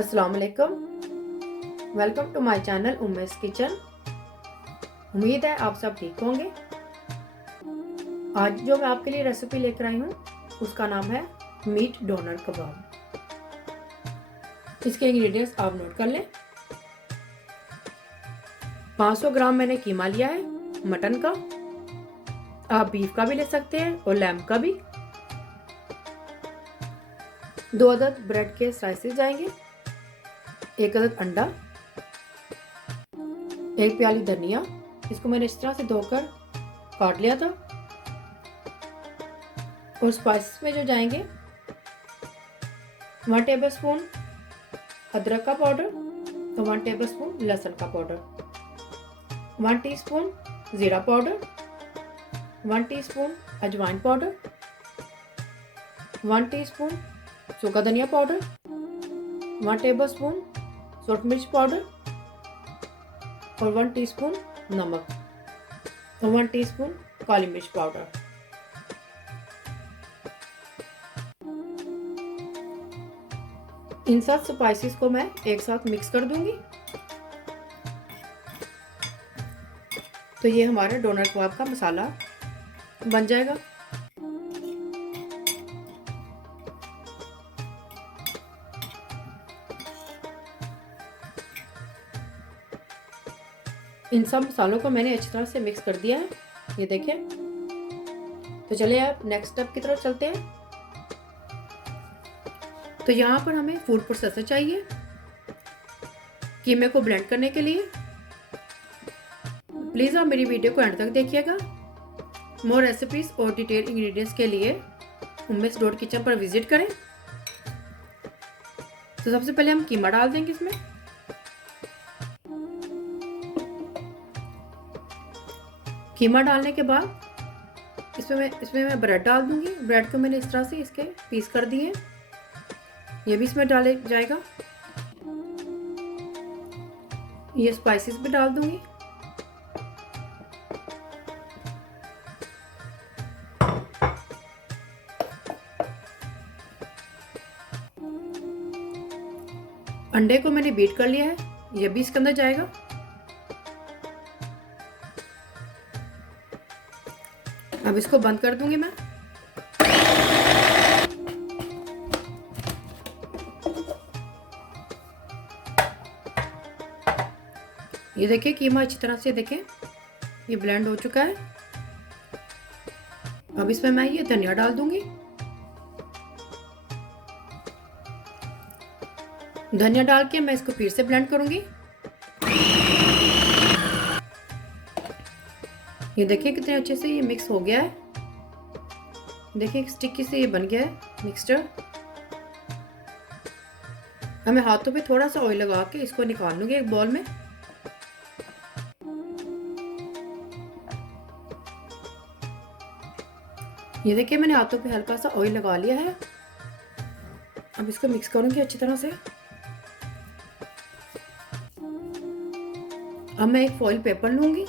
अस्सलाम वालेकुम। Welcome to my channel Ummes kitchen. उम्मीद है आप सब ठीक होंगे। आज जो मैं आपके लिए रेसिपी लेकर आई हूँ उसका नाम है मीट डोनर कबाब। इसके इंग्रेडिएंट्स आप नोट कर लें। 500 ग्राम मैंने कीमा लिया है मटन का। आप बीफ का भी ले सकते हैं और लैम्ब का भी। 2 अदद ब्रेड के स्लाइसेस जाएंगे, 1 अदद अंडा, 1 प्याली धनिया, इसको मैंने इस तरह से धोकर काट लिया था। और स्पाइसेस में जो जाएंगे 1 टेबलस्पून अदरक का पाउडर और 1 टेबलस्पून लहसुन का पाउडर, 1 टीस्पून जीरा पाउडर, 1 टीस्पून अजवाइन पाउडर, 1 टीस्पून सूखा धनिया पाउडर, 1 टेबलस्पून सूरज मिर्च पाउडर और 1 टीस्पून नमक और 1 टीस्पून काली मिर्च पाउडर। इन सब स्पाइसेस को मैं एक साथ मिक्स कर दूंगी। तो ये हमारा डोनर कबाब का मसाला बन जाएगा। इन सब मसालों को मैंने अच्छी तरह से मिक्स कर दिया है, ये देखिए। तो चलिए आप नेक्स्ट स्टेप की तरफ चलते हैं। तो यहाँ पर हमें फूड प्रोसेसर चाहिए कीमे को ब्लेंड करने के लिए। प्लीज़ आप मेरी वीडियो को एंड तक देखिएगा। मोर रेसिपीज और डिटेल इंग्रेडिएंट्स के लिए उम्मेस डॉट किचन पर विजिट करें। तो सबसे पहले हम कीमा डाल देंगे इसमें। कीमा डालने के बाद इसमें मैं ब्रेड डाल दूंगी। ब्रेड को मैंने इस तरह से इसके पीस कर दिए हैं, ये भी इसमें डाले जाएगा। ये स्पाइसेस भी डाल दूंगी। अंडे को मैंने बीट कर लिया है, ये भी इसके अंदर जाएगा। अब इसको बंद कर दूंगी मैं। ये देखिए कीमा अच्छी तरह से देखें ये ब्लेंड हो चुका है। अब इसमें मैं ये धनिया डाल दूंगी। धनिया डाल के मैं इसको फिर से ब्लेंड करूंगी। ये देखिए कितने अच्छे से ये मिक्स हो गया है। देखिए स्टिकी से ये बन गया है मिक्सचर। अब मैं हाथों पे थोड़ा सा ऑयल लगा के इसको निकाल लूंगी एक बॉल में। ये देखिए मैंने हाथों पे हल्का सा ऑयल लगा लिया है। अब इसको मिक्स करूंगी अच्छी तरह से। अब मैं एक फॉइल पेपर लूंगी।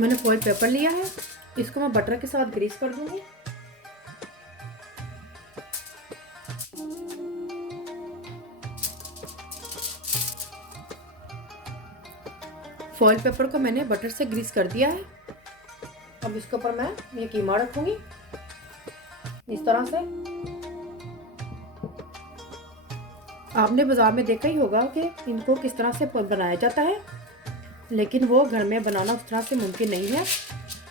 मैंने फॉइल पेपर लिया है, इसको मैं बटर के साथ ग्रीस कर दूंगी। फॉइल पेपर को मैंने बटर से ग्रीस कर दिया है। अब इसके ऊपर मैं ये कीमा रखूंगी इस तरह से। आपने बाजार में देखा ही होगा कि इनको किस तरह से बनाया जाता है, लेकिन वो घर में बनाना उस तरह से मुमकिन नहीं है।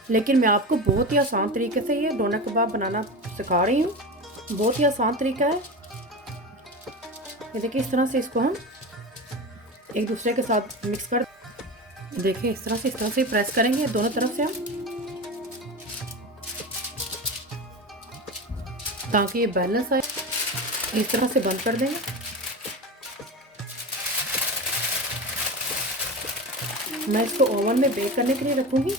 लेकिन मैं आपको बहुत ही आसान तरीके से ये डोनर कबाब बनाना सिखा रही हूँ। बहुत ही आसान तरीका है। ये देखिए इस तरह से इसको हम एक दूसरे के साथ मिक्स कर, देखिए इस तरह से प्रेस करेंगे दोनों तरफ से हम, ताकि ये बैलेंस आए। इस तरह से बंद कर देंगे। मैं इसको ओवन में बेक करने के लिए रखूंगी।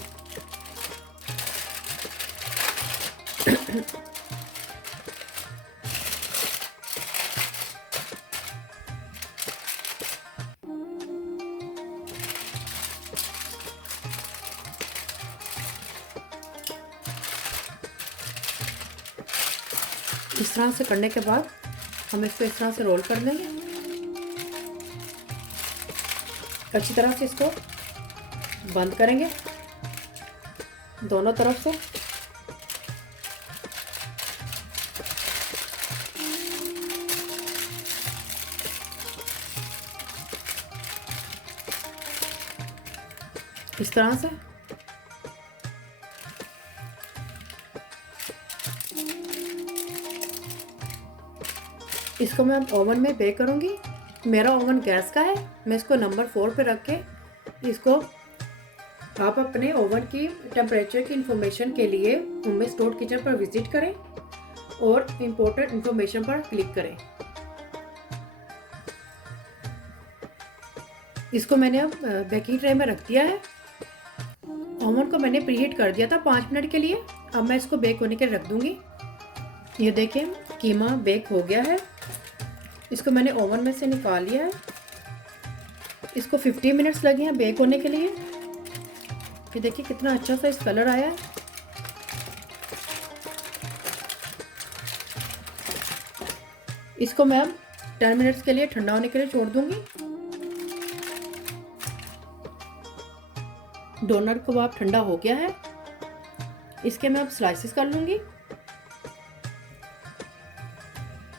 इस तरह से करने के बाद हम इसको इस तरह से रोल कर देंगे। अच्छी तरह से इसको बंद करेंगे दोनों तरफ से। इस तरह से इसको मैं ओवन में बेक करूँगी। मेरा ओवन गैस का है, मैं इसको नंबर 4 पे रख के इसको, आप अपने ओवन की टेम्परेचर की इंफॉर्मेशन के लिए होम स्टोर किचन पर विजिट करें और इम्पोर्टेंट इंफॉर्मेशन पर क्लिक करें। इसको मैंने अब बेकिंग ट्रे में रख दिया है। ओवन को मैंने प्रीहीट कर दिया था 5 मिनट के लिए। अब मैं इसको बेक होने के लिए रख दूंगी। ये देखें कीमा बेक हो गया है। इसको मैंने ओवन में से निकाल लिया है। इसको 50 मिनट्स लगे हैं बेक होने के लिए। ये देखिए कितना अच्छा सा इस कलर आया है। इसको मैं अब 10 मिनट्स के लिए ठंडा होने के लिए छोड़ दूंगी। डोनट कबाब ठंडा हो गया है। इसके मैं अब स्लाइसेस कर लूंगी।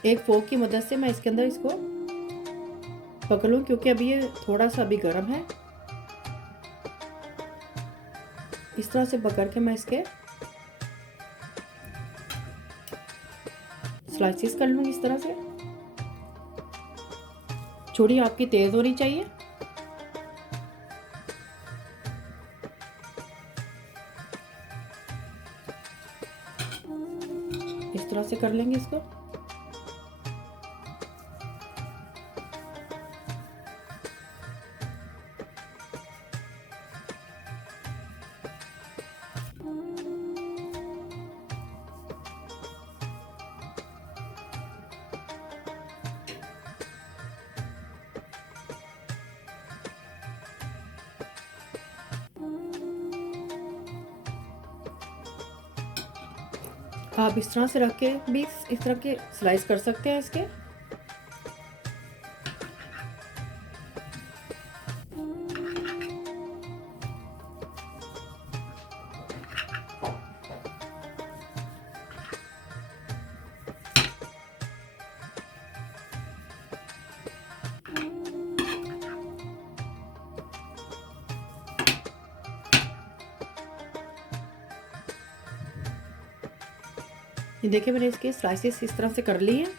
एक फोक की मदद से मैं इसके अंदर इसको पकड़ लूँ, क्योंकि अभी ये थोड़ा सा अभी गर्म है। इस तरह से पकड़ के मैं इसके स्लाइसेस कर लूंगी इस तरह से। छुरी आपकी तेज होनी चाहिए। इस तरह से कर लेंगे इसको। आप इस तरह से रख के भी इस तरह के स्लाइस कर सकते हैं इसके। ये देखिए मैंने इसके स्लाइसेस इस तरह से कर लिए हैं।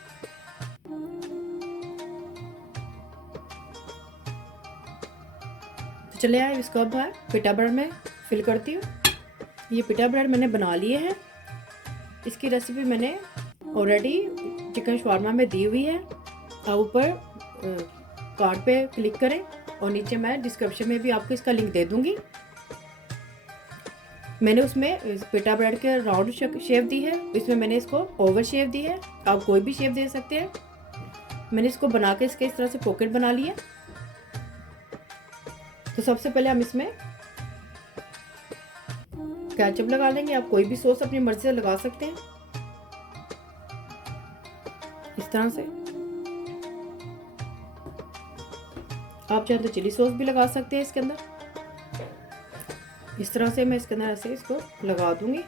तो चले आए इसको अब पिटा ब्रेड में फिल करती हूँ। ये पिटा ब्रेड मैंने बना लिए हैं। इसकी रेसिपी मैंने ऑलरेडी चिकन शवारमा में दी हुई है। आप ऊपर कार्ड पे क्लिक करें और नीचे मैं डिस्क्रिप्शन में भी आपको इसका लिंक दे दूंगी। मैंने उसमें पिटा ब्रेड के राउंड शेप दी है, इसमें मैंने इसको ओवल शेप दी है। आप कोई भी शेप दे सकते हैं। मैंने इसको बना के इसके इस तरह से पॉकेट बना लिया। तो सबसे पहले हम इसमें केचप लगा लेंगे। आप कोई भी सॉस अपनी मर्जी से लगा सकते हैं इस तरह से। आप चाहे तो चिली सॉस भी लगा सकते हैं इसके अंदर। इस तरह से मैं इसके अंदर ऐसे इसको लगा दूंगी।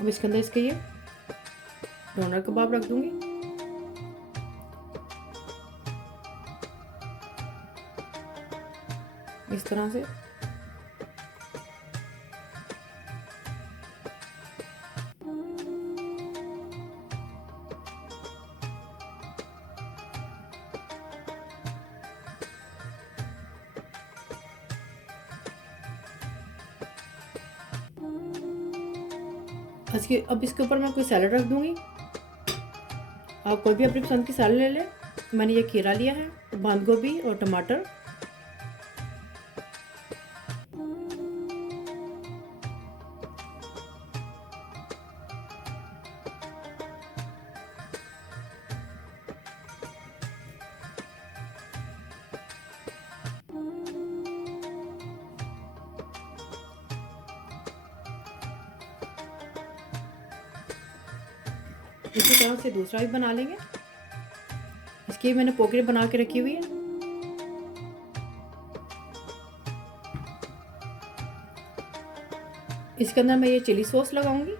अब इसके अंदर इसके ये डोनर कबाब रख दूंगी। इस तरह से अब इसके ऊपर मैं कोई सैलड रख दूंगी। आप कोई भी अपनी पसंद की सैलड ले लें। मैंने ये खीरा लिया है, बंद गोभी और टमाटर। इसी तरह से दूसरा भी बना लेंगे। इसकी मैंने पॉकेट बना के रखी हुई है। इसके अंदर मैं ये चिली सॉस लगाऊंगी।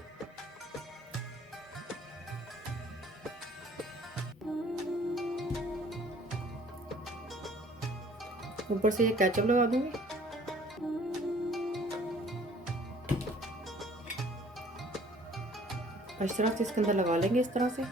ऊपर से ये केचप लगा दूंगी। इस तरह से इसके अंदर लगा लेंगे, इस तरह से।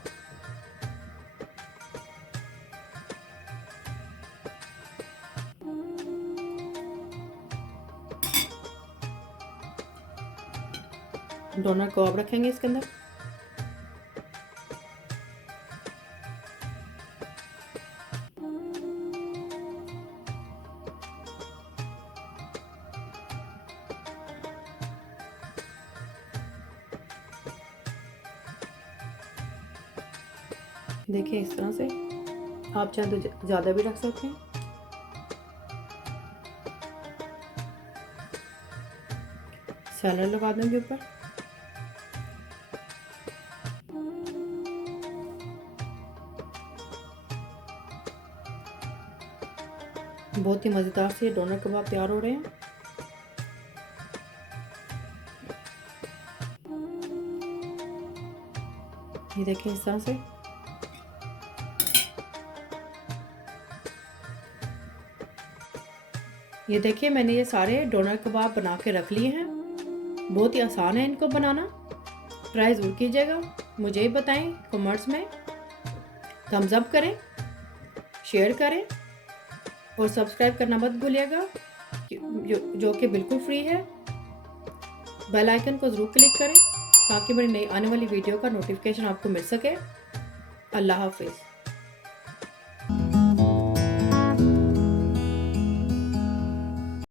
डोनट कबाब रखेंगे इसके अंदर। देखिए इस तरह से, आप चाहे तो ज़्यादा भी रख सकते हैं। सैलड लगा देंगे ऊपर। बहुत ही मज़ेदार से डोनट कबाब तैयार हो रहे हैं। ये देखिए इस तरह से। ये देखिए मैंने ये सारे डोनट कबाब बना के रख लिए हैं। बहुत ही आसान है इनको बनाना। ट्राई ज़रूर कीजिएगा। मुझे ही बताएं कमेंट्स में। थम्स अप करें, शेयर करें और सब्सक्राइब करना मत भूलिएगा, जो कि बिल्कुल फ्री है। बेल आइकन को ज़रूर क्लिक करें ताकि मेरी नई आने वाली वीडियो का नोटिफिकेशन आपको मिल सके। अल्लाह हाफिज़।